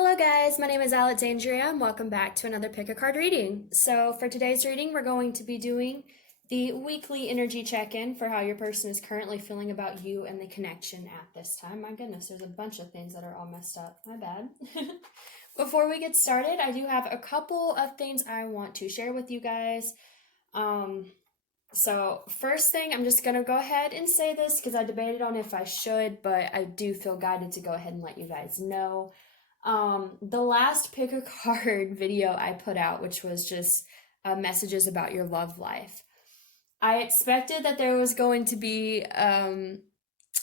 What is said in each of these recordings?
Hello guys, my name is Alexandria and welcome back to another pick a card reading. So for today's reading, we're going to be doing the weekly energy check-in for how your person is currently feeling about you and the connection at this time. My goodness, there's a bunch of things that are all messed up. My bad. Before we get started, I do have a couple of things I want to share with you guys. So first thing, I'm just going to go ahead and say this because I debated on if I should, but I do feel guided to go ahead and let you guys know. The last pick a card video I put out, which was just messages about your love life. I expected that there was going to be a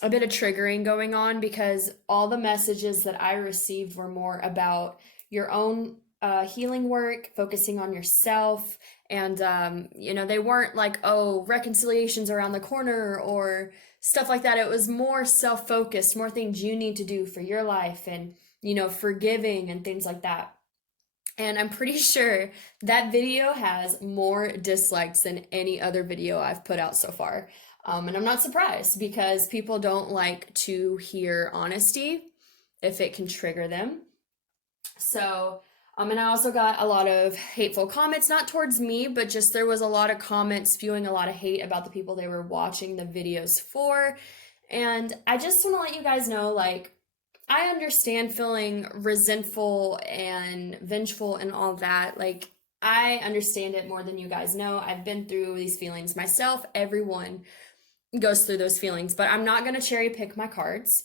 bit of triggering going on because all the messages that I received were more about your own healing work, focusing on yourself, and they weren't like, oh, reconciliation's around the corner or stuff like that. It was more self-focused, more things you need to do for your life and forgiving and things like that. And I'm pretty sure that video has more dislikes than any other video I've put out so far. And I'm not surprised because people don't like to hear honesty if it can trigger them. So, and I also got a lot of hateful comments, not towards me, but just there was a lot of comments spewing a lot of hate about the people they were watching the videos for. And I just want to let you guys know, like, I understand feeling resentful and vengeful and all that. Like, I understand it more than you guys know. I've been through these feelings myself. Everyone goes through those feelings, but I'm not going to cherry pick my cards.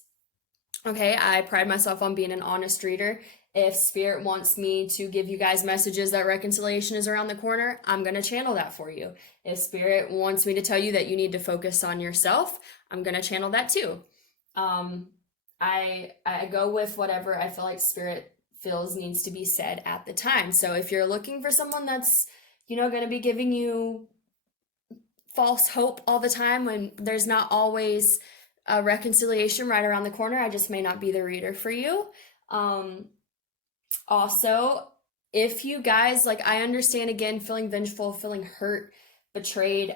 Okay, I pride myself on being an honest reader. If Spirit wants me to give you guys messages that reconciliation is around the corner, I'm going to channel that for you. If Spirit wants me to tell you that you need to focus on yourself, I'm going to channel that too. I go with whatever I feel like Spirit feels needs to be said at the time. So if you're looking for someone that's, going to be giving you false hope all the time when there's not always a reconciliation right around the corner, I just may not be the reader for you. Also, if you guys, like, I understand, again, feeling vengeful, feeling hurt, betrayed,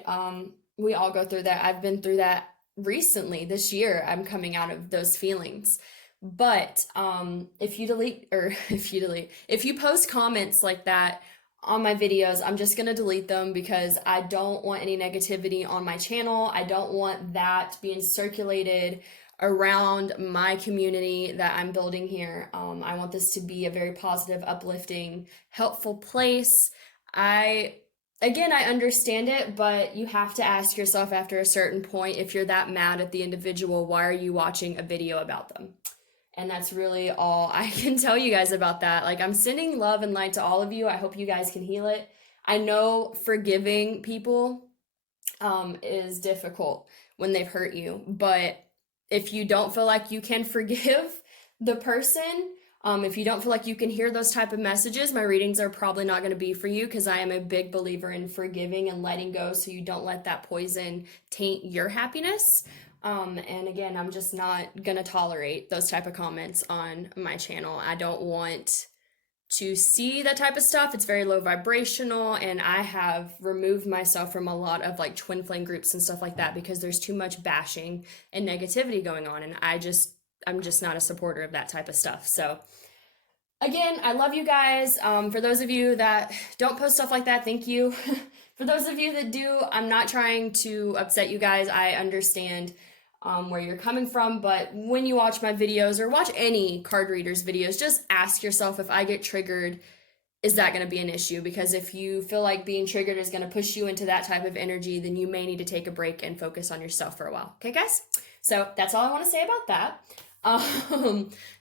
we all go through that. I've been through that recently this year. I'm coming out of those feelings. But if you post comments like that on my videos, I'm just going to delete them because I don't want any negativity on my channel. I don't want that being circulated around my community that I'm building here. I want this to be a very positive, uplifting, helpful place. I understand it, but you have to ask yourself after a certain point, if you're that mad at the individual, why are you watching a video about them? And that's really all I can tell you guys about that. Like, I'm sending love and light to all of you. I hope you guys can heal it. I know forgiving people is difficult when they've hurt you, but if you don't feel like you can forgive the person, if you don't feel like you can hear those type of messages, my readings are probably not going to be for you because I am a big believer in forgiving and letting go so you don't let that poison taint your happiness. And again, I'm just not going to tolerate those type of comments on my channel. I don't want to see that type of stuff. It's very low vibrational, and I have removed myself from a lot of like twin flame groups and stuff like that because there's too much bashing and negativity going on, and I'm just not a supporter of that type of stuff. So again, I love you guys. For those of you that don't post stuff like that, thank you. For those of you that do, I'm not trying to upset you guys. I understand where you're coming from, but when you watch my videos or watch any card readers videos, just ask yourself, if I get triggered, is that going to be an issue? Because if you feel like being triggered is going to push you into that type of energy, then you may need to take a break and focus on yourself for a while. Okay, guys? So that's all I want to say about that.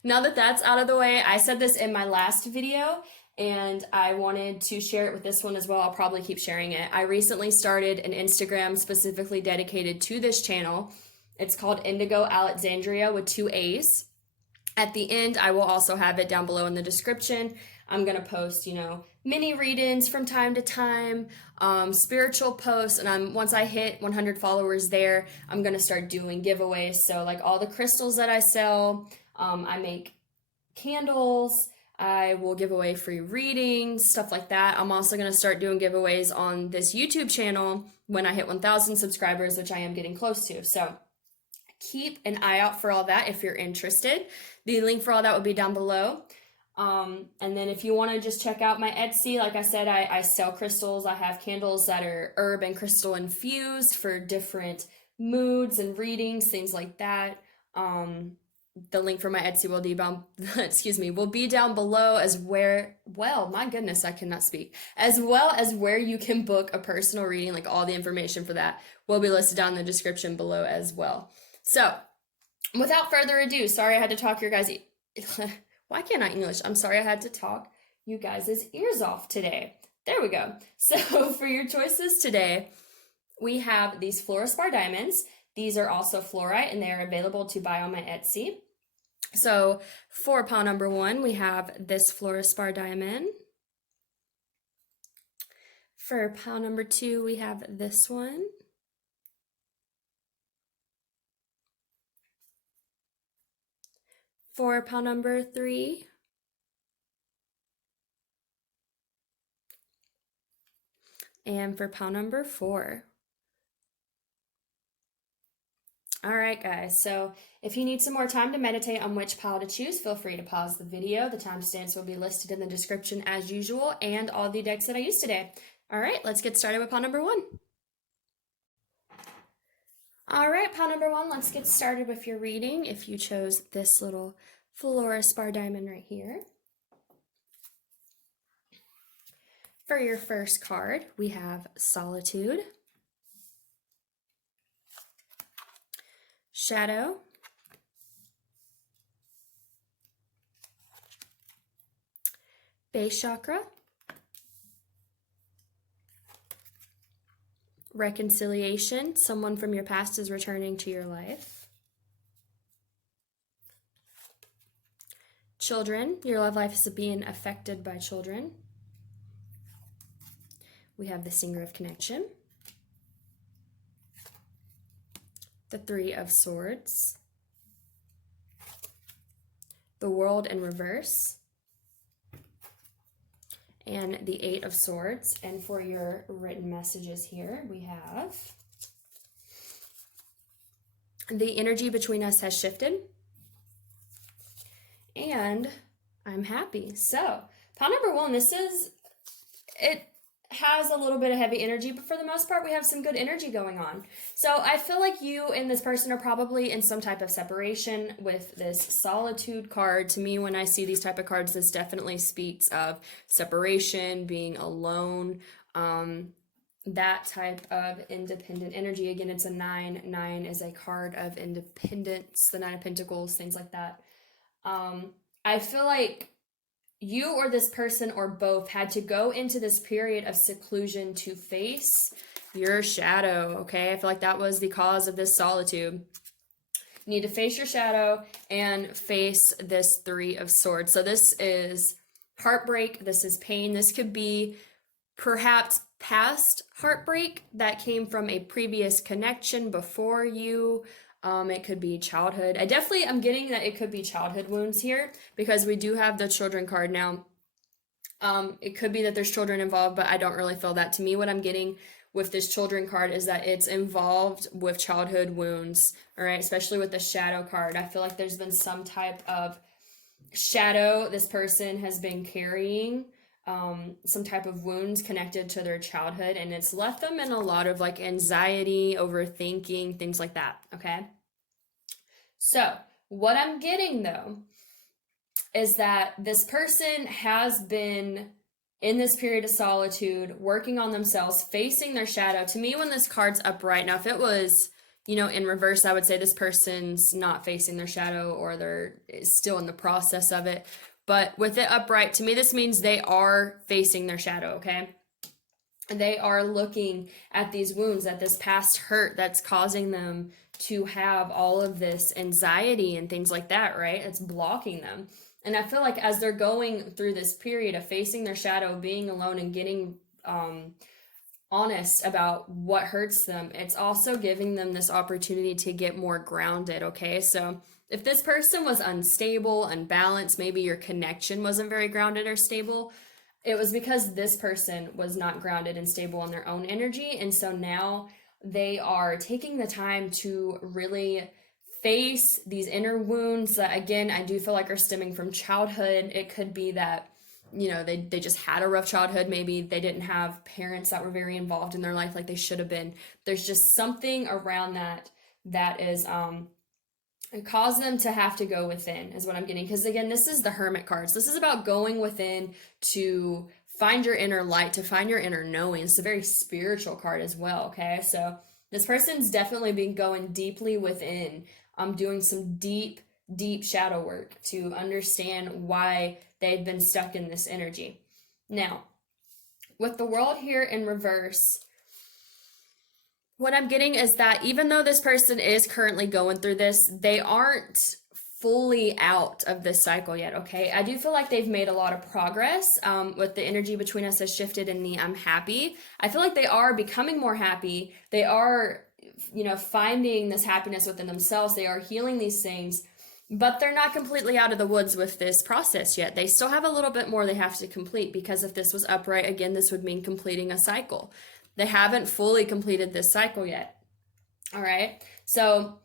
Now that that's out of the way, I said this in my last video, and I wanted to share it with this one as well. I'll probably keep sharing it. I recently started an Instagram specifically dedicated to this channel. It's called Indigo Alexandria with 2 A's. At the end, I will also have it down below in the description. I'm going to post, mini readings from time to time, spiritual posts, and once I hit 100 followers there, I'm going to start doing giveaways. So like all the crystals that I sell, I make candles, I will give away free readings, stuff like that. I'm also going to start doing giveaways on this YouTube channel when I hit 1,000 subscribers, which I am getting close to. So keep an eye out for all that if you're interested. The link for all that will be down below. And then if you want to just check out my Etsy, like I said, I sell crystals. I have candles that are herb and crystal infused for different moods and readings, things like that. The link for my Etsy will be down, excuse me, will be down below, as where, well, my goodness, I cannot speak, as well as where you can book a personal reading. Like all the information for that will be listed down in the description below as well. So without further ado, sorry I had to talk your guys' why can't I English? I'm sorry I had to talk you guys' ears off today. There we go. So for your choices today, we have these fluorospar diamonds. These are also fluorite, and they are available to buy on my Etsy. So for pile number 1, we have this fluorospar diamond. For pile number 2, we have this one. For pile number 3, and for pile number 4. All right, guys, so if you need some more time to meditate on which pile to choose, feel free to pause the video. The timestamps will be listed in the description as usual, and all the decks that I used today. All right, let's get started with pile number 1. All right, pile number 1, let's get started with your reading. If you chose this little fluorospar diamond right here. For your first card, we have Solitude, Shadow, Base Chakra, Reconciliation, someone from your past is returning to your life, Children, your love life is being affected by children. We have the Singer of Connection, the Three of Swords, the World in Reverse, and the Eight of Swords. And for your written messages here, we have the energy between us has shifted, and I'm happy. So, pile number 1, it has a little bit of heavy energy, but for the most part, we have some good energy going on. So I feel like you and this person are probably in some type of separation with this Solitude card. To me, when I see these type of cards, this definitely speaks of separation, being alone, that type of independent energy. Again, it's a 9. 9 is a card of independence, the 9 of Pentacles, things like that. I feel like you or this person or both had to go into this period of seclusion to face your shadow, okay? I feel like that was the cause of this solitude. You need to face your shadow and face this Three of Swords. So this is heartbreak, this is pain. This could be perhaps past heartbreak that came from a previous connection before you. It could be childhood. I'm getting that it could be childhood wounds here, because we do have the Children card now. It could be that there's children involved, but I don't really feel that. To me, what I'm getting with this Children card is that it's involved with childhood wounds, all right? Especially with the Shadow card. I feel like there's been some type of shadow this person has been carrying, some type of wounds connected to their childhood, and it's left them in a lot of like anxiety, overthinking, things like that, okay? So what I'm getting though is that this person has been in this period of solitude, working on themselves, facing their shadow. To me, when this card's upright, now if it was, in reverse, I would say this person's not facing their shadow, or they're still in the process of it. But with it upright, to me, this means they are facing their shadow, okay? And they are looking at these wounds, at this past hurt that's causing them to have all of this anxiety and things like that, right? It's blocking them. And I feel like as they're going through this period of facing their shadow, being alone, and getting honest about what hurts them, it's also giving them this opportunity to get more grounded, okay? So if this person was unstable, unbalanced, maybe your connection wasn't very grounded or stable, it was because this person was not grounded and stable in their own energy. And so now they are taking the time to really face these inner wounds that, again, I do feel like are stemming from childhood. It could be that, you know, they just had a rough childhood. Maybe they didn't have parents that were very involved in their life like they should have been. There's just something around that is it caused them to have to go within, is what I'm getting. Because again, this is the Hermit cards. This is about going within to find your inner light, to find your inner knowing. It's a very spiritual card as well, okay? So this person's definitely been going deeply within. Doing some deep, deep shadow work to understand why they've been stuck in this energy. Now, with the world here in reverse, what I'm getting is that even though this person is currently going through this, they aren't fully out of this cycle yet, okay? I do feel like they've made a lot of progress with the energy between us has shifted in the I'm happy. I feel like they are becoming more happy. They are, you know, finding this happiness within themselves. They are healing these things, but they're not completely out of the woods with this process yet. They still have a little bit more they have to complete, because if this was upright, again, this would mean completing a cycle. They haven't fully completed this cycle yet. All right. So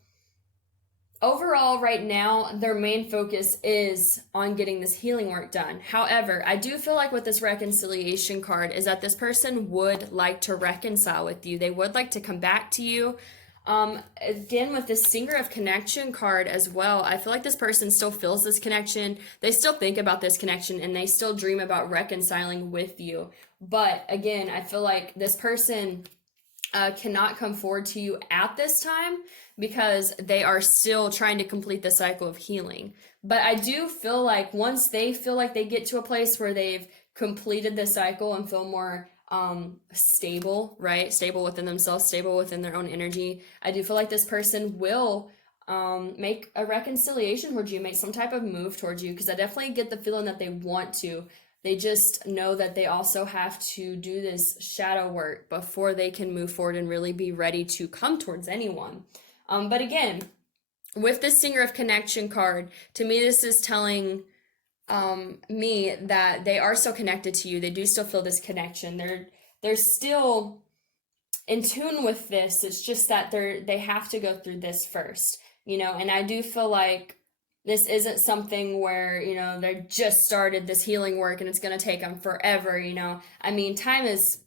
overall, right now, their main focus is on getting this healing work done. However, I do feel like with this reconciliation card is that this person would like to reconcile with you. They would like to come back to you. Again, with this Singer of Connection card as well, I feel like this person still feels this connection. They still think about this connection, and they still dream about reconciling with you. But again, I feel like this person cannot come forward to you at this time because they are still trying to complete the cycle of healing. But I do feel like once they feel like they get to a place where they've completed the cycle and feel more stable, right? Stable within themselves, stable within their own energy, I do feel like this person will make a reconciliation towards you, make some type of move towards you, because I definitely get the feeling that they want to. They just know that they also have to do this shadow work before they can move forward and really be ready to come towards anyone. But again, with this Singer of Connection card, to me, this is telling me that they are still connected to you. They do still feel this connection. They're still in tune with this. It's just that they have to go through this first, you know. And I do feel like this isn't something where, you know, they just started this healing work and it's going to take them forever, you know. I mean, time is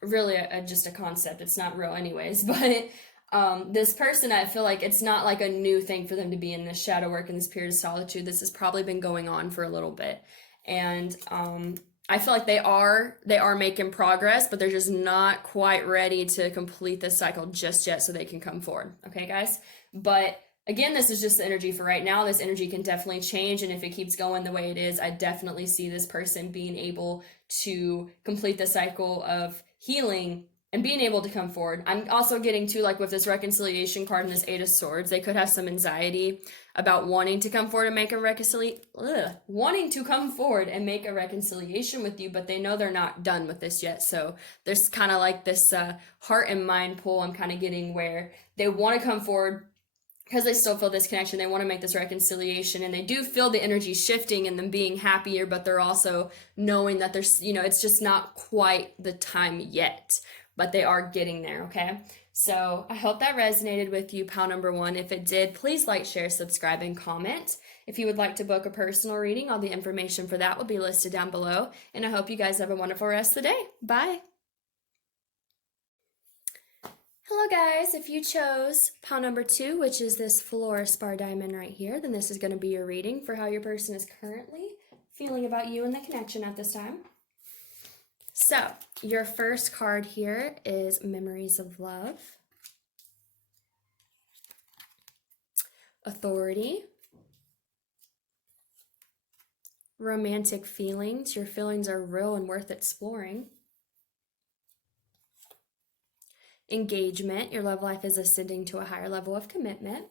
really just a concept. It's not real anyways, but this person, I feel like it's not like a new thing for them to be in this shadow work and this period of solitude. This has probably been going on for a little bit. And I feel like they are making progress, but they're just not quite ready to complete this cycle just yet so they can come forward. Okay, guys? But again, this is just the energy for right now. This energy can definitely change, and if it keeps going the way it is, I definitely see this person being able to complete the cycle of healing and being able to come forward. I'm also getting to, like, with this reconciliation card and this Eight of Swords, they could have some anxiety about wanting to come forward and make a reconciliation with you, but they know they're not done with this yet. So there's kind of like this heart and mind pull I'm kind of getting, where they want to come forward because they still feel this connection. They want to make this reconciliation, and they do feel the energy shifting and them being happier, but they're also knowing that there's, you know, it's just not quite the time yet, but they are getting there. Okay, so I hope that resonated with you, pal number one. If it did, please like, share, subscribe, and comment. If you would like to book a personal reading, all the information for that will be listed down below, and I hope you guys have a wonderful rest of the day. Bye. Hello guys, if you chose pile number 2, which is this fluorspar diamond right here, then this is going to be your reading for how your person is currently feeling about you and the connection at this time. So, your first card here is Memories of Love, Authority, Romantic Feelings. Your feelings are real and worth exploring. Engagement. Your love life is ascending to a higher level of commitment.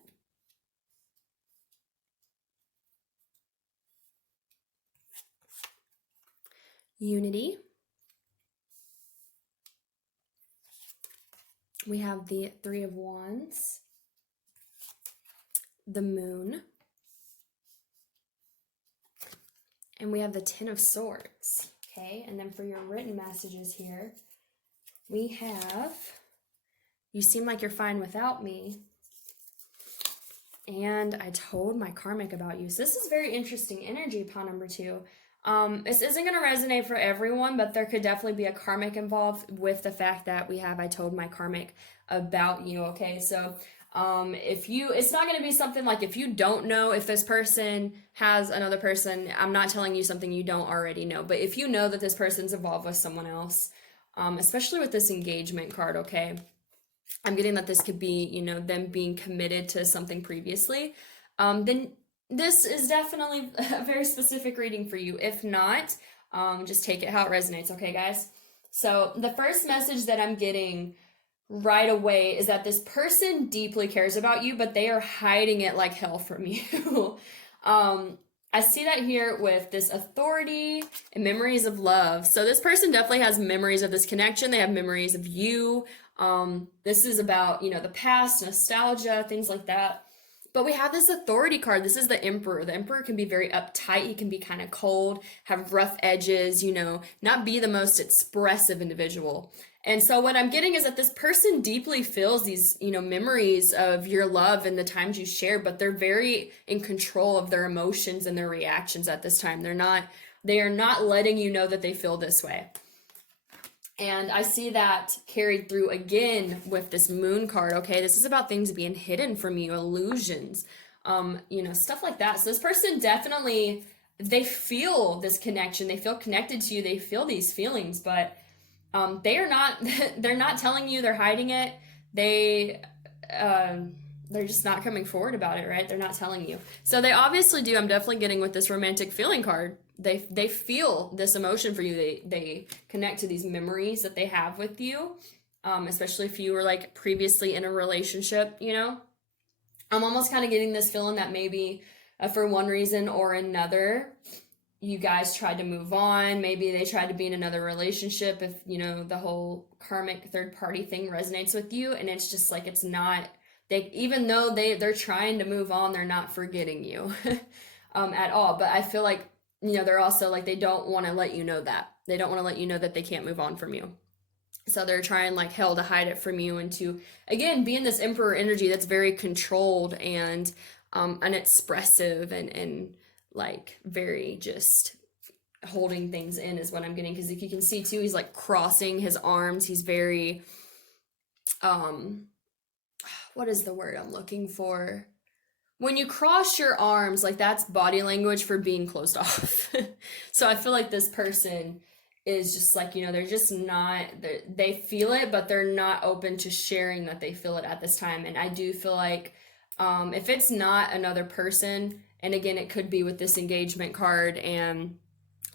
Unity. We have the Three of Wands, the Moon, and we have the Ten of Swords. Okay, and then for your written messages here, we have, you seem like you're fine without me. And I told my karmic about you. So this is very interesting energy, pile number 2. This isn't going to resonate for everyone, but there could definitely be a karmic involved with the fact that we have I told my karmic about you, okay? So if you, it's not going to be something like if you don't know if this person has another person, I'm not telling you something you don't already know, but if you know that this person's involved with someone else, especially with this engagement card, okay? I'm getting that this could be, you know, them being committed to something previously, then this is definitely a very specific reading for you. If not, just take it how it resonates, okay, guys? So the first message that I'm getting right away is that this person deeply cares about you, but they are hiding it like hell from you. I see that here with this authority and memories of love. So this person definitely has memories of this connection. They have memories of you. This is about, you know, the past, nostalgia, things like that. But we have this authority card. This is the Emperor. The Emperor can be very uptight. He can be kind of cold, have rough edges, you know, not be the most expressive individual. And so what I'm getting is that this person deeply feels these, you know, memories of your love and the times you shared, but they're very in control of their emotions and their reactions at this time. They are not letting you know that they feel this way. And I see that carried through again with this moon card, okay? This is about things being hidden from you, illusions, you know, stuff like that. So this person definitely, they feel this connection. They feel connected to you. They feel these feelings, but they are not, they're not telling you, they're hiding it. They're just not coming forward about it, right? They're not telling you. So they obviously do. I'm definitely getting with this romantic feeling card. They feel this emotion for you. They connect to these memories that they have with you, especially if you were like previously in a relationship, you know. I'm almost kind of getting this feeling that maybe for one reason or another, you guys tried to move on. Maybe they tried to be in another relationship if, you know, the whole karmic third party thing resonates with you. And it's just like, it's not, they, even though they're trying to move on, they're not forgetting you at all. But I feel like, you know, they're also like, they don't want to let you know that. They don't want to let you know that they can't move on from you. So they're trying like hell to hide it from you and to, again, be in this emperor energy that's very controlled and unexpressive and like very just holding things in is what I'm getting. Because if you can see too, he's like crossing his arms. He's very, what is the word I'm looking for? When you cross your arms, like that's body language for being closed off. So I feel like this person is just like, you know, they're just not, they feel it, but they're not open to sharing that they feel it at this time. And I do feel like if it's not another person, and again, it could be with this engagement card, and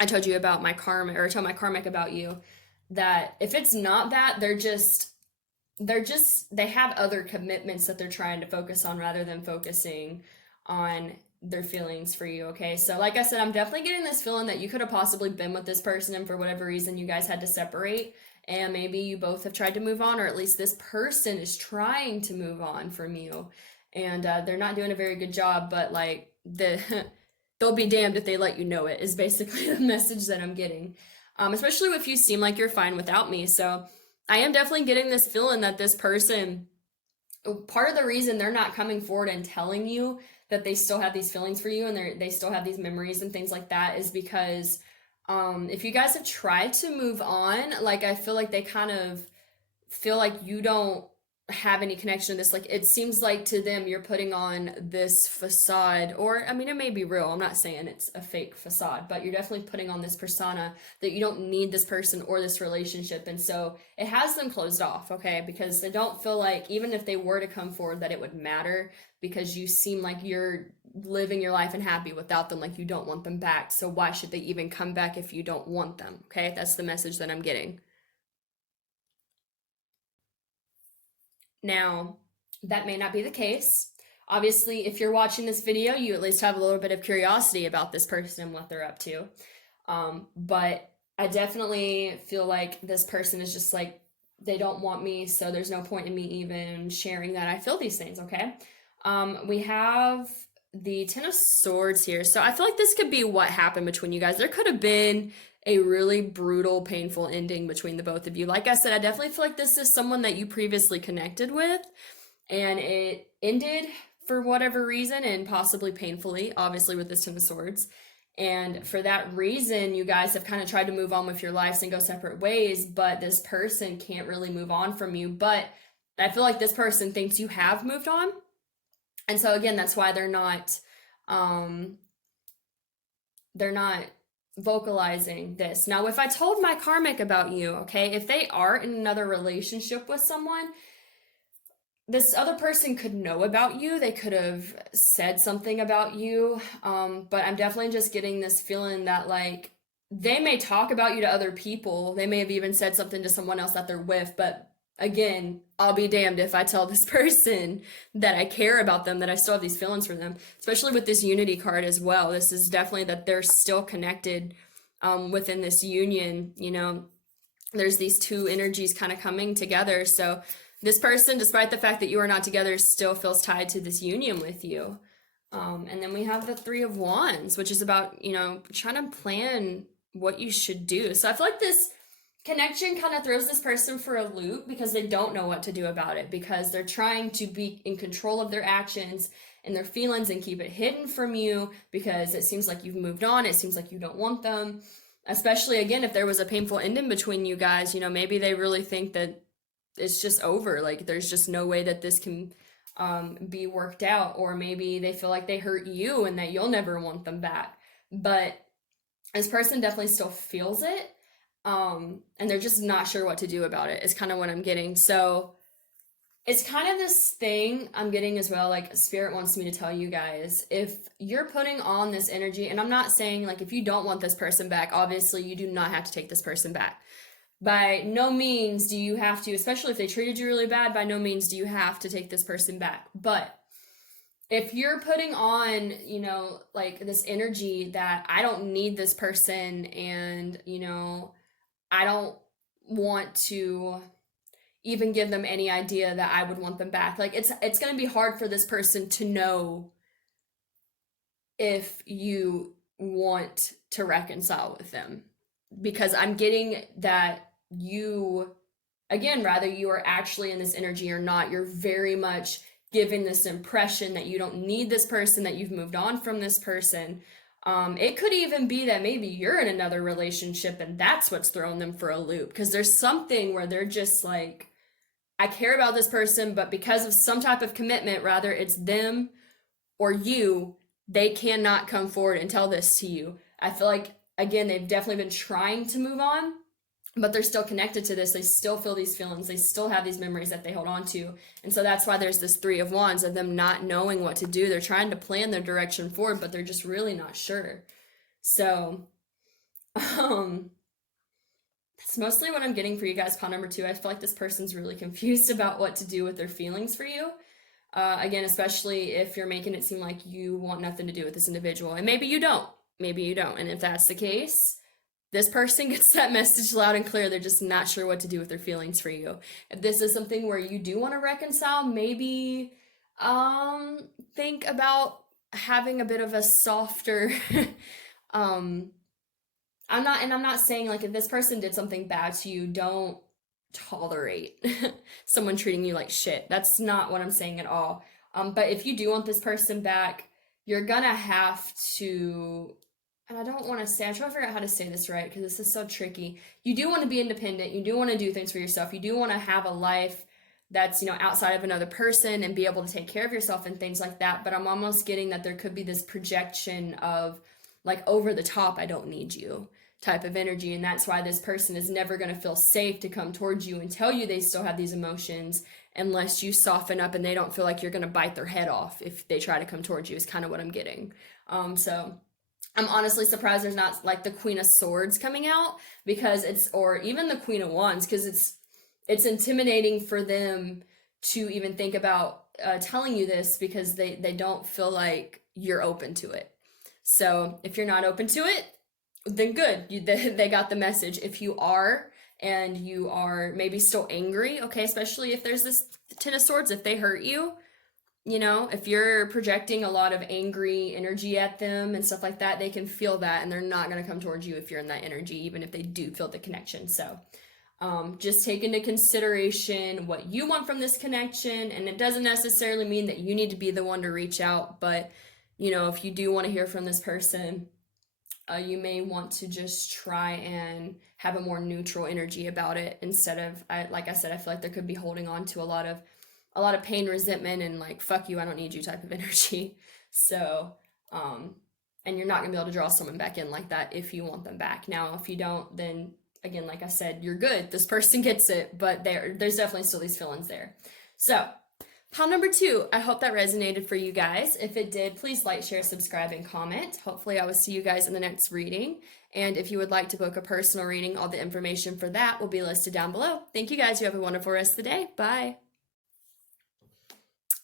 I told you about my karma, or I told my karmic about you, that if it's not that, they have other commitments that they're trying to focus on rather than focusing on their feelings for you, okay? So like I said, I'm definitely getting this feeling that you could have possibly been with this person and for whatever reason you guys had to separate, and maybe you both have tried to move on, or at least this person is trying to move on from you, and they're not doing a very good job, but like they'll be damned if they let you know it is basically the message that I'm getting, especially if you seem like you're fine without me. So I am definitely getting this feeling that this person, part of the reason they're not coming forward and telling you that they still have these feelings for you and they still have these memories and things like that is because if you guys have tried to move on, like I feel like they kind of feel like you don't have any connection to this. Like it seems like to them you're putting on this facade, or I mean it may be real, I'm not saying it's a fake facade, but you're definitely putting on this persona that you don't need this person or this relationship, and so it has them closed off, okay? Because they don't feel like even if they were to come forward that it would matter, because you seem like you're living your life and happy without them, like you don't want them back, so why should they even come back if you don't want them, okay? That's the message that I'm getting. Now, that may not be the case. Obviously, if you're watching this video, you at least have a little bit of curiosity about this person and what they're up to. But I definitely feel like this person is just like, they don't want me, so there's no point in me even sharing that I feel these things, okay? We have the Ten of Swords here. So I feel like this could be what happened between you guys. There could have been a really brutal, painful ending between the both of you. Like I said, I definitely feel like this is someone that you previously connected with, and it ended for whatever reason, and possibly painfully, obviously with this Ten of Swords. And for that reason, you guys have kind of tried to move on with your lives and go separate ways, but this person can't really move on from you. But I feel like this person thinks you have moved on. And so again, that's why they're not vocalizing this. Now, if I told my karmic about you, okay, if they are in another relationship with someone, this other person could know about you. They could have said something about you. But I'm definitely just getting this feeling that, like, they may talk about you to other people. They may have even said something to someone else that they're with. But again, I'll be damned if I tell this person that I care about them, that I still have these feelings for them, especially with this Unity card as well. This is definitely that they're still connected within this union. You know, there's these two energies kind of coming together. So this person, despite the fact that you are not together, still feels tied to this union with you. And then we have the Three of Wands, which is about, you know, trying to plan what you should do. So I feel like this connection kind of throws this person for a loop because they don't know what to do about it, because they're trying to be in control of their actions and their feelings and keep it hidden from you, because it seems like you've moved on. It seems like you don't want them. Especially, again, if there was a painful ending between you guys, you know, maybe they really think that it's just over. Like, there's just no way that this can be worked out. Or maybe they feel like they hurt you and that you'll never want them back. But this person definitely still feels it. And they're just not sure what to do about it, is kind of what I'm getting. So it's kind of this thing I'm getting as well. Like, Spirit wants me to tell you guys, if you're putting on this energy, and I'm not saying, like, if you don't want this person back, obviously you do not have to take this person back. By no means do you have to, especially if they treated you really bad, by no means do you have to take this person back. But if you're putting on, you know, like, this energy that I don't need this person, and, you know, I don't want to even give them any idea that I would want them back. Like, it's going to be hard for this person to know if you want to reconcile with them, because I'm getting that you, again, rather you are actually in this energy or not, you're very much giving this impression that you don't need this person, that you've moved on from this person. It could even be that maybe you're in another relationship and that's what's throwing them for a loop, because there's something where they're just like, I care about this person, but because of some type of commitment, rather it's them or you, they cannot come forward and tell this to you. I feel like, again, they've definitely been trying to move on, but they're still connected to this. They still feel these feelings. They still have these memories that they hold on to. And so that's why there's this Three of Wands of them not knowing what to do. They're trying to plan their direction forward, but they're just really not sure. So, that's mostly what I'm getting for you guys. Pile number 2, I feel like this person's really confused about what to do with their feelings for you. Again, especially if you're making it seem like you want nothing to do with this individual. And maybe you don't. Maybe you don't. And if that's the case, this person gets that message loud and clear. They're just not sure what to do with their feelings for you. If this is something where you do want to reconcile, maybe think about having a bit of a softer I'm not saying, like, if this person did something bad to you, don't tolerate someone treating you like shit. That's not what I'm saying at all. But if you do want this person back, you're gonna have to, and I don't want to say, I'm trying to figure out how to say this right, because this is so tricky. You do want to be independent. You do want to do things for yourself. You do want to have a life that's, you know, outside of another person and be able to take care of yourself and things like that. But I'm almost getting that there could be this projection of, like, over the top, I don't need you type of energy. And that's why this person is never going to feel safe to come towards you and tell you they still have these emotions, unless you soften up and they don't feel like you're going to bite their head off if they try to come towards you, is kind of what I'm getting. So I'm honestly surprised there's not, like, the Queen of Swords coming out, because it's, or even the Queen of Wands, because it's intimidating for them to even think about telling you this, because they don't feel like you're open to it. So if you're not open to it, then good. They got the message. If you are, and you are maybe still angry, okay, especially if there's this Ten of Swords, if they hurt you, you know, if you're projecting a lot of angry energy at them and stuff like that, they can feel that, and they're not going to come towards you if you're in that energy, even if they do feel the connection. So Just take into consideration what you want from this connection, and it doesn't necessarily mean that you need to be the one to reach out, but you know, if you do want to hear from this person, you may want to just try and have a more neutral energy about it instead of, like I said, I feel like there could be holding on to a lot of pain, resentment, and like fuck you, I don't need you type of energy. So, and you're not gonna be able to draw someone back in like that if you want them back. Now, if you don't, then again, like I said, you're good. This person gets it, but there's definitely still these feelings there. So, pile number 2, I hope that resonated for you guys. If it did, please like, share, subscribe, and comment. Hopefully I will see you guys in the next reading. And if you would like to book a personal reading, all the information for that will be listed down below. Thank you guys. You have a wonderful rest of the day. Bye.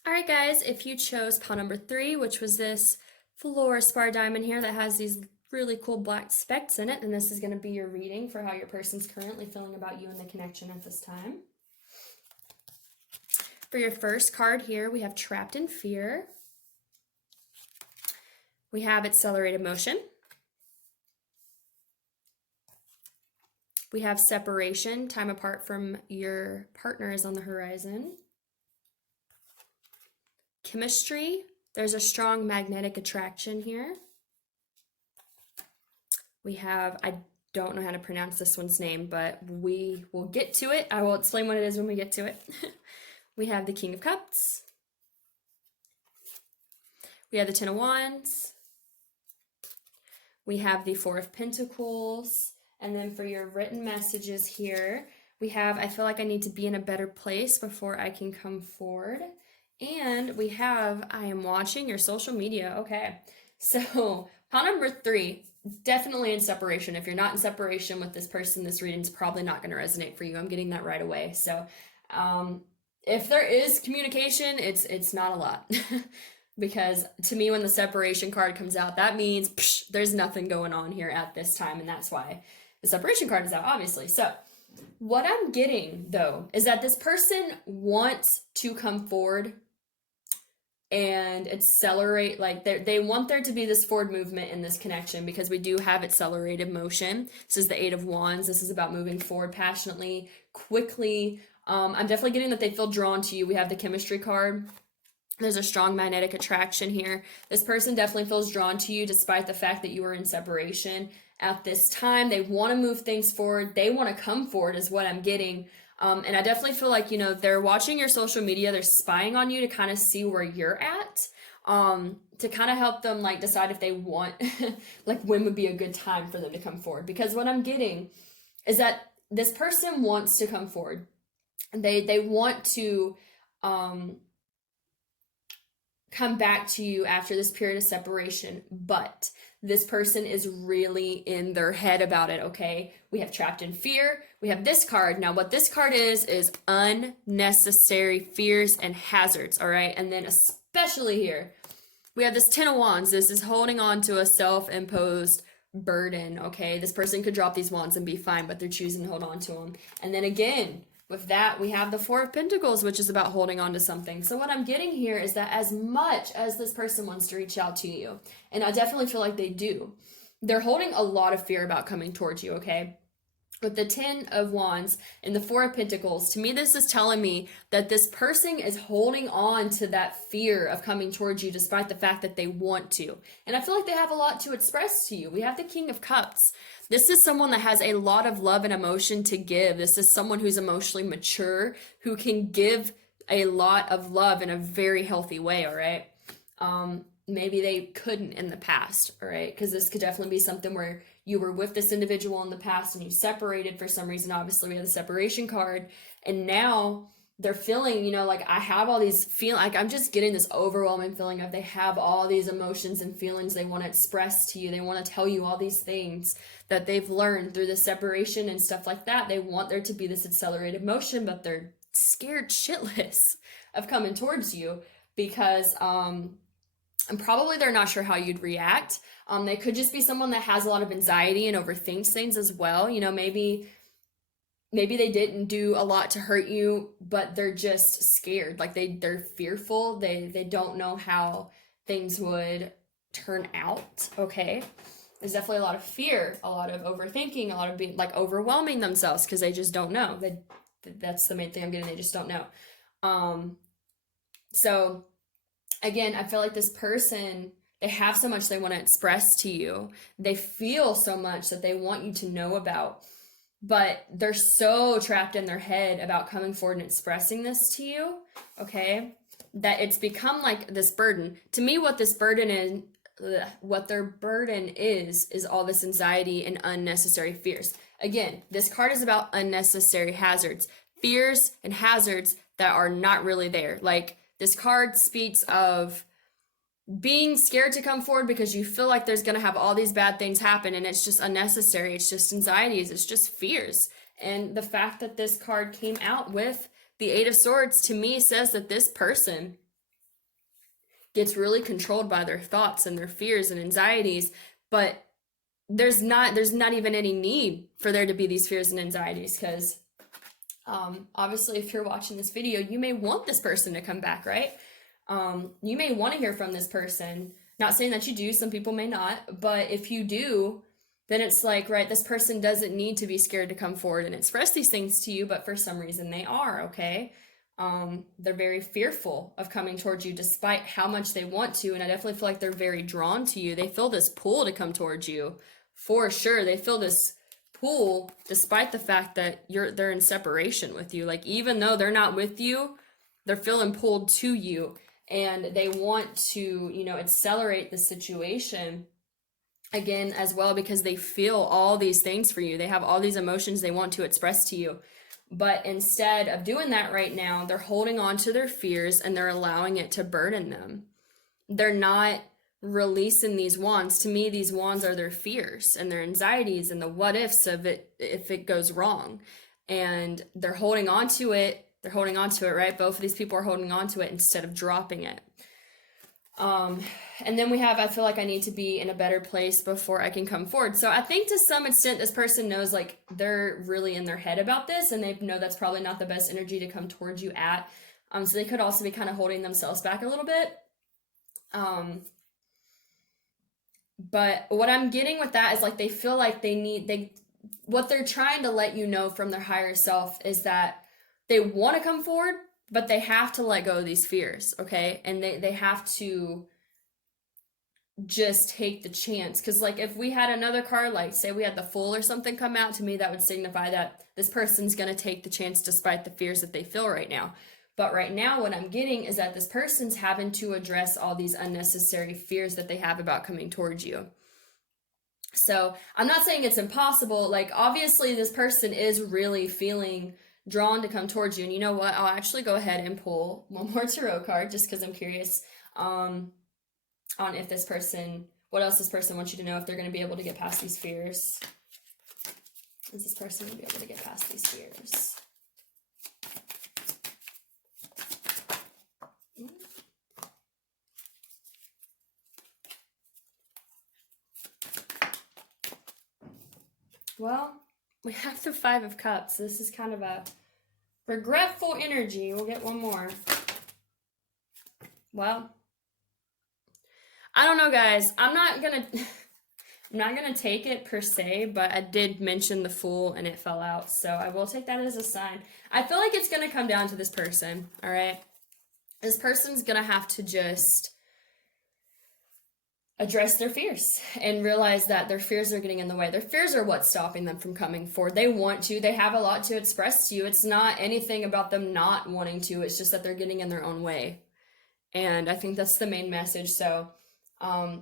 All right, guys, if you chose pile number 3, which was this fluorspar diamond here that has these really cool black specks in it, then this is going to be your reading for how your person's currently feeling about you and the connection at this time. For your first card here, we have Trapped in Fear. We have Accelerated Motion. We have Separation, time apart from your partner is on the horizon. Chemistry, there's a strong magnetic attraction here. We have, I don't know how to pronounce this one's name, but we will get to it. I will explain what it is when we get to it. We have the King of Cups. We have the Ten of Wands. We have the Four of Pentacles. And then for your written messages here, we have, I feel like I need to be in a better place before I can come forward. And we have, I am watching your social media. Okay. So, pile number 3, definitely in separation. If you're not in separation with this person, this reading's probably not going to resonate for you. I'm getting that right away. So, if there is communication, it's not a lot. Because to me, when the separation card comes out, that means there's nothing going on here at this time, and that's why the separation card is out, obviously. So what I'm getting, though, is that this person wants to come forward and accelerate, like they want there to be this forward movement in this connection, because we do have accelerated motion. This is the Eight of Wands. This is about moving forward passionately, quickly. I'm definitely getting that they feel drawn to you. We have the Chemistry card. There's a strong magnetic attraction here. This person definitely feels drawn to you despite the fact that you are in separation at this time. They want to move things forward. They want to come forward is what I'm getting. And I definitely feel like, you know, they're watching your social media. They're spying on you to kind of see where you're at, to kind of help them like decide if they want, like when would be a good time for them to come forward. Because what I'm getting is that this person wants to come forward. They want to come back to you after this period of separation, but this person is really in their head about it, okay? We have Trapped in Fear. We have this card. Now, what this card is unnecessary fears and hazards, all right? And then especially here, we have this Ten of Wands. This is holding on to a self-imposed burden, okay? This person could drop these wands and be fine, but they're choosing to hold on to them. And then again, with that, we have the Four of Pentacles, which is about holding on to something. So what I'm getting here is that as much as this person wants to reach out to you, and I definitely feel like they do, they're holding a lot of fear about coming towards you, okay? With the Ten of Wands and the Four of Pentacles, to me, this is telling me that this person is holding on to that fear of coming towards you despite the fact that they want to. And I feel like they have a lot to express to you. We have the King of Cups. This is someone that has a lot of love and emotion to give. This is someone who's emotionally mature, who can give a lot of love in a very healthy way, all right? Maybe they couldn't in the past, all right? Because this could definitely be something where you were with this individual in the past and you separated for some reason. Obviously, we have the separation card. And now they're feeling, you know, like I have all these like I'm just getting this overwhelming feeling of they have all these emotions and feelings they want to express to you. They want to tell you all these things that they've learned through the separation and stuff like that. They want there to be this accelerated motion, but they're scared shitless of coming towards you because, and probably they're not sure how you'd react. They could just be someone that has a lot of anxiety and overthinks things as well. You know, maybe they didn't do a lot to hurt you, but they're just scared. Like they're fearful. They don't know how things would turn out. Okay. There's definitely a lot of fear, a lot of overthinking, a lot of being like overwhelming themselves because they just don't know. That's the main thing I'm getting. They just don't know. So again, I feel like this person, they have so much they want to express to you. They feel so much that they want you to know about, but they're so trapped in their head about coming forward and expressing this to you, okay, that it's become like this burden. To me, what this burden is, what their burden is all this anxiety and unnecessary fears. Again, this card is about unnecessary hazards, fears and hazards that are not really there. Like, this card speaks of being scared to come forward because you feel like there's going to have all these bad things happen, and it's just unnecessary. It's just anxieties. It's just fears. And the fact that this card came out with the Eight of Swords, to me, says that this person gets really controlled by their thoughts and their fears and anxieties, but there's not even any need for there to be these fears and anxieties, because obviously, if you're watching this video, you may want this person to come back, right? You may want to hear from this person. Not saying that you do, some people may not, but if you do, then it's like, right, this person doesn't need to be scared to come forward and express these things to you, but for some reason they are, okay? They're very fearful of coming towards you despite how much they want to, and I definitely feel like they're very drawn to you. They feel this pull to come towards you, for sure. They feel this pull despite the fact that they're in separation with you. Like, even though they're not with you, they're feeling pulled to you, and they want to, you know, accelerate the situation again as well, because they feel all these things for you. They have all these emotions they want to express to you. But instead of doing that right now, they're holding on to their fears and they're allowing it to burden them. They're not releasing these wands. To me, these wands are their fears and their anxieties and the what ifs of it if it goes wrong. And they're holding on to it. They're holding on to it, right? Both of these people are holding on to it instead of dropping it. And then we have, I feel like I need to be in a better place before I can come forward. So I think to some extent, this person knows, like, they're really in their head about this, and they know that's probably not the best energy to come towards you at. So they could also be kind of holding themselves back a little bit. But what I'm getting with that is, like, they feel like what they're trying to let you know from their higher self is that they want to come forward, but they have to let go of these fears, okay? And they have to just take the chance. Because, like, if we had another card, like, say we had the Fool or something come out, to me that would signify that this person's going to take the chance despite the fears that they feel right now. But right now, what I'm getting is that this person's having to address all these unnecessary fears that they have about coming towards you. So I'm not saying it's impossible. Like, obviously, this person is really feeling drawn to come towards you. And you know what? I'll actually go ahead and pull one more tarot card just because I'm curious on if this person, what else this person wants you to know, if they're going to be able to get past these fears. Is this person going to be able to get past these fears? Well, we have the Five of Cups. This is kind of a regretful energy. We'll get one more. Well, I don't know, guys. I'm not gonna take it per se, but I did mention the Fool and it fell out, so I will take that as a sign. I feel like it's gonna come down to this person, all right? This person's gonna have to just address their fears and realize that their fears are getting in the way. Their fears are what's stopping them from coming forward. They want to. They have a lot to express to you. It's not anything about them not wanting to. It's just that they're getting in their own way. And I think that's the main message. So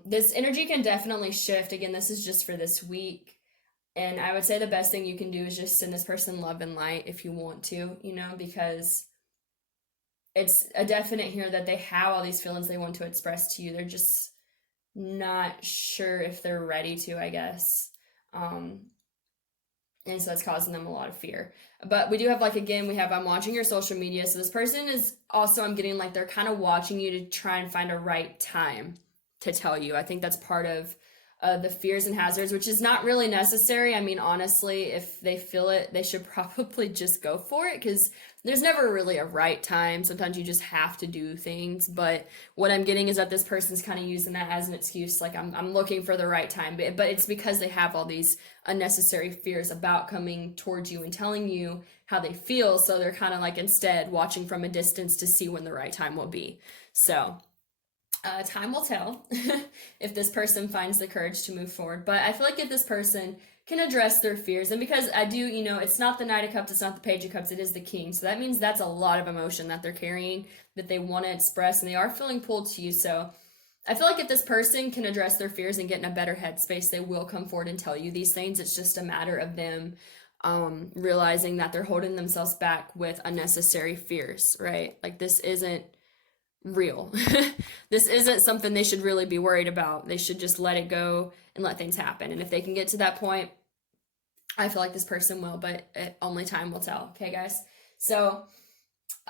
this energy can definitely shift. Again, this is just for this week. And I would say the best thing you can do is just send this person love and light if you want to, you know, because it's a definite here that they have all these feelings they want to express to you. They're just not sure if they're ready to, I guess. And so that's causing them a lot of fear. But we do have, like, again, we have, I'm watching your social media. So this person is also, I'm getting, like, they're kind of watching you to try and find a right time to tell you. I think that's part of the fears and hazards, which is not really necessary. I mean, honestly, if they feel it, they should probably just go for it, because there's never really a right time. Sometimes you just have to do things. But what I'm getting is that this person's kind of using that as an excuse, like I'm looking for the right time. But it's because they have all these unnecessary fears about coming towards you and telling you how they feel. So they're kind of like instead watching from a distance to see when the right time will be. So time will tell if this person finds the courage to move forward. But I feel like if this person can address their fears, and because I do, it's not the Knight of Cups, it's not the Page of Cups, it is the King. So that means that's a lot of emotion that they're carrying, that they want to express, and they are feeling pulled to you. So I feel like if this person can address their fears and get in a better headspace, they will come forward and tell you these things. It's just a matter of them realizing that they're holding themselves back with unnecessary fears, right? Like, this isn't real. This isn't something they should really be worried about. They should just let it go and let things happen. And if they can get to that point, I feel like this person will, but only time will tell. Okay, guys? So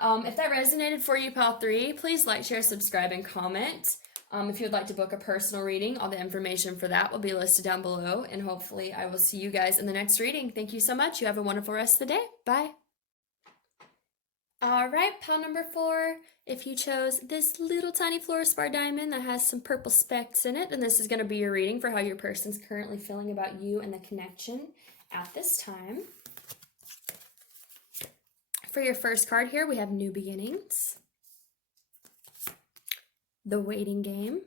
if that resonated for you, Pile 3, please like, share, subscribe, and comment. If you would like to book a personal reading, all the information for that will be listed down below. And hopefully I will see you guys in the next reading. Thank you so much. You have a wonderful rest of the day. Bye. All right, pile number 4. If you chose this little tiny fluorspar diamond that has some purple specks in it, then this is going to be your reading for how your person's currently feeling about you and the connection at this time. For your first card here, we have New Beginnings, The Waiting Game.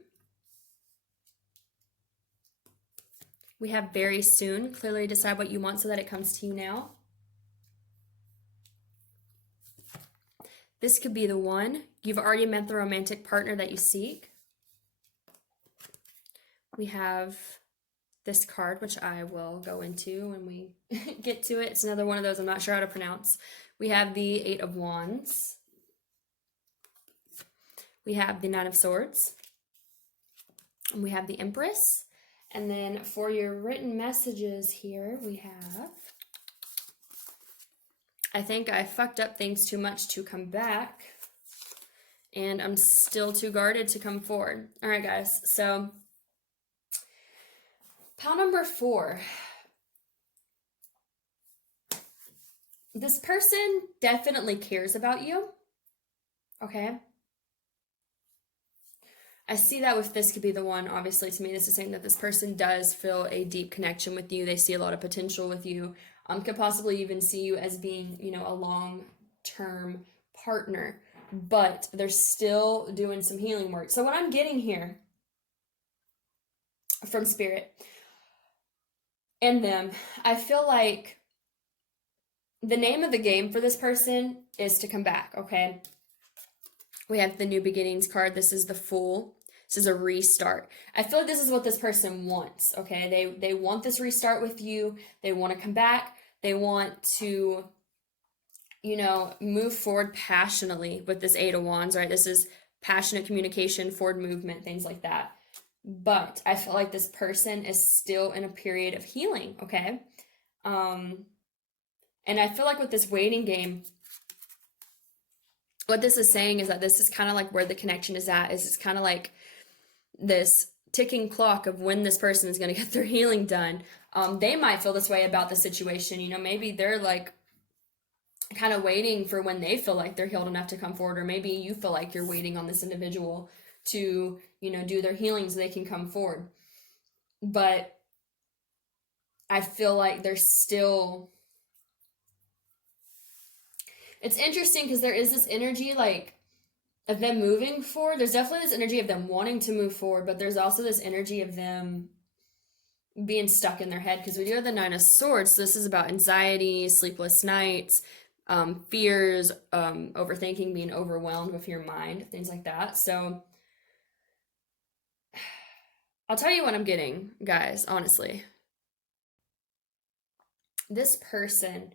We have Very Soon. Clearly decide what you want so that it comes to you now. This could be the one. You've already met the romantic partner that you seek. We have this card, which I will go into when we get to it. It's another one of those I'm not sure how to pronounce. We have the 8 of Wands. We have the 9 of Swords. And we have the Empress. And then for your written messages here, we have... I think I fucked up things too much to come back, and I'm still too guarded to come forward. All right, guys, so pile number 4. This person definitely cares about you, okay? I see that with this could be the one. Obviously, to me, this is saying that this person does feel a deep connection with you. They see a lot of potential with you. Could possibly even see you as being, a long-term partner, but they're still doing some healing work. So what I'm getting here from Spirit and them, I feel like the name of the game for this person is to come back, okay? We have the New Beginnings card. This is the Fool. This is a restart. I feel like this is what this person wants, okay? They want this restart with you. They want to come back. They want to, move forward passionately with this 8 of Wands, right? This is passionate communication, forward movement, things like that. But I feel like this person is still in a period of healing, okay? And I feel like with this waiting game, what this is saying is that this is kind of like where the connection is at. Is it's kind of like this ticking clock of when this person is going to get their healing done. They might feel this way about the situation. Maybe they're like kind of waiting for when they feel like they're healed enough to come forward, or maybe you feel like you're waiting on this individual to, do their healing so they can come forward. But I feel like there's still... It's interesting because there is this energy like of them moving forward. There's definitely this energy of them wanting to move forward, but there's also this energy of them being stuck in their head, because we do have the 9 of Swords. So this is about anxiety, sleepless nights, fears, overthinking, being overwhelmed with your mind, things like that. So I'll tell you what I'm getting, guys, honestly. This person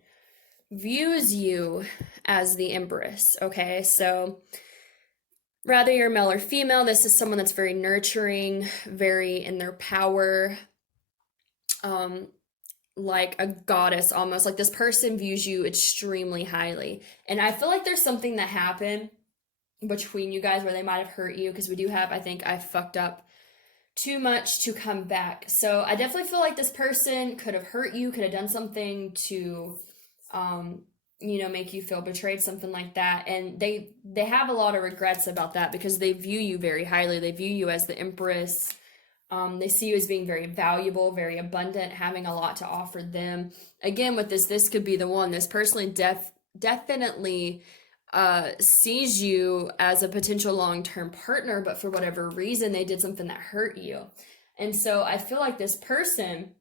views you as the Empress, okay? So rather you're male or female, this is someone that's very nurturing, very in their power, like a goddess almost. Like, this person views you extremely highly. And I feel like there's something that happened between you guys where they might have hurt you, because we do have, I think I fucked up too much to come back. So I definitely feel like this person could have hurt you, could have done something to um make you feel betrayed, something like that. And they have a lot of regrets about that because they view you very highly. They view you as the empress. They see you as being very valuable, very abundant, having a lot to offer them. Again, with this could be the one. This personally definitely sees you as a potential long-term partner, but for whatever reason, they did something that hurt you. And so I feel like this person,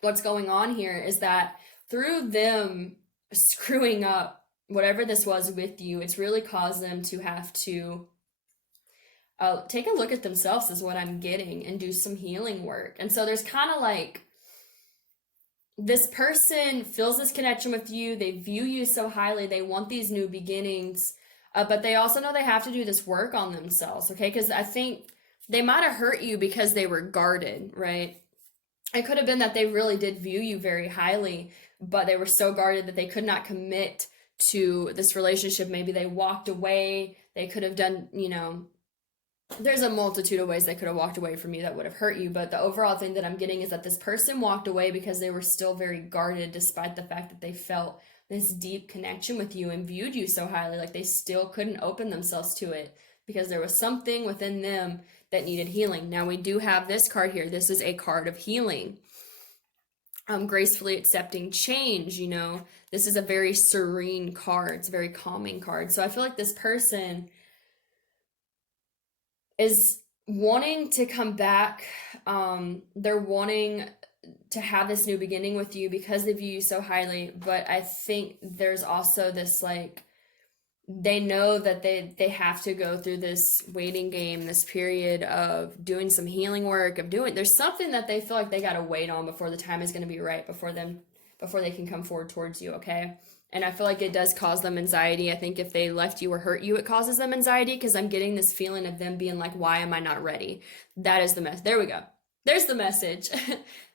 what's going on here is that through them screwing up whatever this was with you, it's really caused them to have to take a look at themselves, is what I'm getting, and do some healing work. And so there's kind of like this person feels this connection with you. They view you so highly. They want these new beginnings, but they also know they have to do this work on themselves, okay? Because I think they might have hurt you because they were guarded, right? It could have been that they really did view you very highly, but they were so guarded that they could not commit to this relationship. Maybe they walked away. They could have done, there's a multitude of ways they could have walked away from you that would have hurt you. But the overall thing that I'm getting is that this person walked away because they were still very guarded, despite the fact that they felt this deep connection with you and viewed you so highly. Like they still couldn't open themselves to it because there was something within them that needed healing. Now we do have this card here. This is a card of healing. Gracefully accepting change, this is a very serene card. It's a very calming card. So I feel like this person is wanting to come back. They're wanting to have this new beginning with you because they view you so highly. But I think there's also this, like, they know that they have to go through this waiting game, this period of doing some healing work, there's something that they feel like they got to wait on before the time is going to be right, before they can come forward towards you, okay? And I feel like it does cause them anxiety. I think if they left you or hurt you, it causes them anxiety because I'm getting this feeling of them being like, why am I not ready? That is the mess. There we go. There's the message.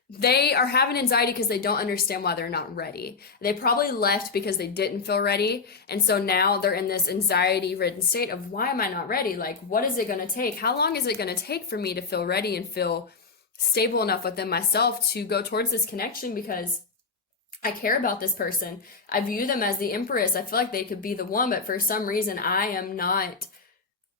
They are having anxiety because they don't understand why they're not ready. They probably left because they didn't feel ready. And so now they're in this anxiety-ridden state of, why am I not ready? Like, what is it going to take? How long is it going to take for me to feel ready and feel stable enough within myself to go towards this connection? Because I care about this person. I view them as the empress. I feel like they could be the one, but for some reason I am not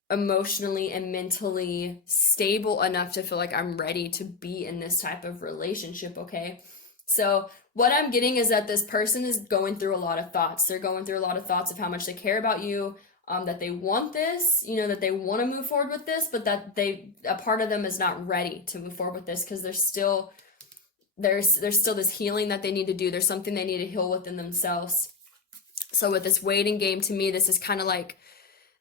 emotionally and mentally stable enough to feel like I'm ready to be in this type of relationship, okay? So what I'm getting is that this person is going through a lot of thoughts. They're going through a lot of thoughts of how much they care about you, that they want this, that they want to move forward with this, but that a part of them is not ready to move forward with this because there's still this healing that they need to do. There's something they need to heal within themselves. So with this waiting game, to me, this is kind of like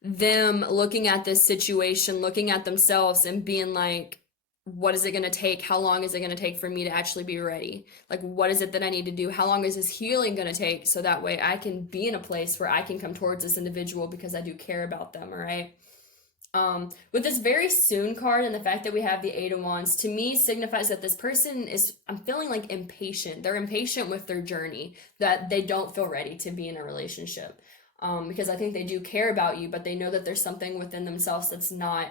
them looking at this situation, looking at themselves and being like, what is it going to take? How long is it going to take for me to actually be ready? Like, what is it that I need to do? How long is this healing going to take? So that way I can be in a place where I can come towards this individual because I do care about them, all right? With this very soon card and the fact that we have the Eight of Wands, to me signifies that this person is, I'm feeling like impatient. They're impatient with their journey, that they don't feel ready to be in a relationship. Because I think they do care about you, but they know that there's something within themselves that's not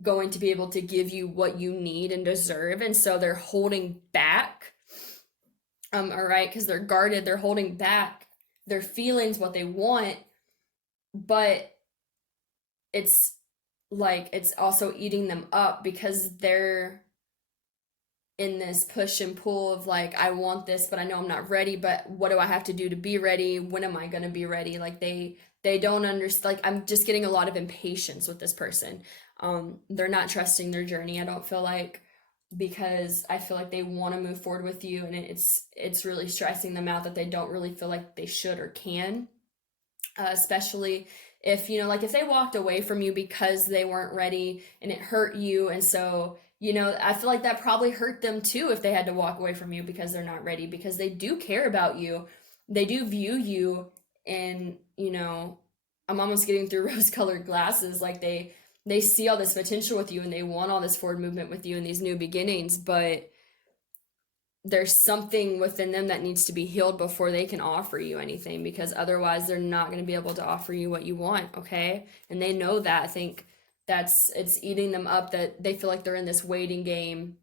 going to be able to give you what you need and deserve. And so they're holding back. All right, because they're guarded, they're holding back their feelings, what they want, but it's like it's also eating them up because they're in this push and pull of like, I want this, but I know I'm not ready, but what do I have to do to be ready? When am I going to be ready? Like they don't understand. Like I'm just getting a lot of impatience with this person. They're not trusting their journey. I don't feel like, because I feel like they want to move forward with you and it's really stressing them out that they don't really feel like they should or can, especially if, like if they walked away from you because they weren't ready and it hurt you. And so, I feel like that probably hurt them too if they had to walk away from you because they're not ready, because they do care about you. They do view you and, I'm almost getting through rose-colored glasses. Like they see all this potential with you and they want all this forward movement with you and these new beginnings, but there's something within them that needs to be healed before they can offer you anything, because otherwise they're not going to be able to offer you what you want, okay? And they know that. I think it's eating them up, that they feel like they're in this waiting game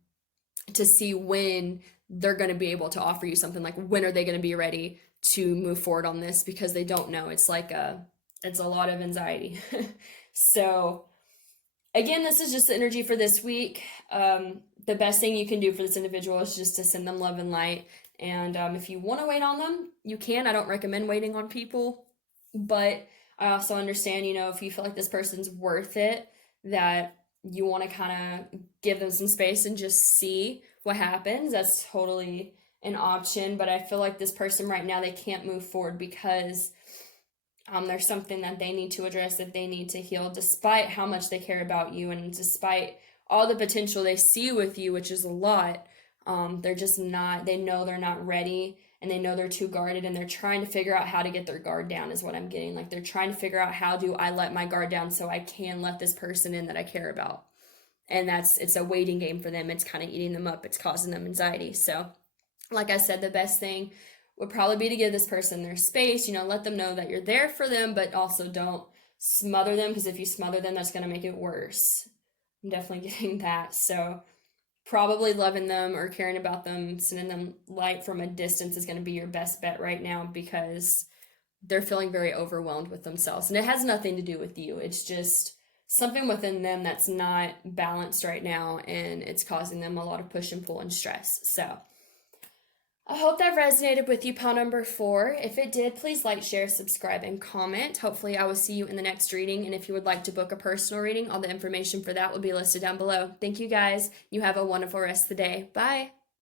to see when they're going to be able to offer you something. Like, when are they going to be ready to move forward on this, because they don't know. It's a lot of anxiety. So again, this is just the energy for this week. The best thing you can do for this individual is just to send them love and light. And if you want to wait on them, you can. I don't recommend waiting on people, but I also understand, if you feel like this person's worth it, that you want to kind of give them some space and just see what happens. That's totally an option. But I feel like this person right now, they can't move forward because there's something that they need to address, that they need to heal, despite how much they care about you and despite all the potential they see with you, which is a lot. They're just not, they know they're not ready, and they know they're too guarded, and they're trying to figure out how to get their guard down, is what I'm getting. Like, they're trying to figure out, how do I let my guard down so I can let this person in that I care about? And it's a waiting game for them. It's kind of eating them up. It's causing them anxiety. So, like I said, the best thing would probably be to give this person their space, let them know that you're there for them, but also don't smother them, because if you smother them, that's going to make it worse. I'm definitely getting that. So probably loving them or caring about them, sending them light from a distance is going to be your best bet right now, because they're feeling very overwhelmed with themselves. And it has nothing to do with you. It's just something within them that's not balanced right now, and it's causing them a lot of push and pull and stress. So I hope that resonated with you, pile number 4. If it did, please like, share, subscribe, and comment. Hopefully I will see you in the next reading. And if you would like to book a personal reading, all the information for that will be listed down below. Thank you guys. You have a wonderful rest of the day. Bye.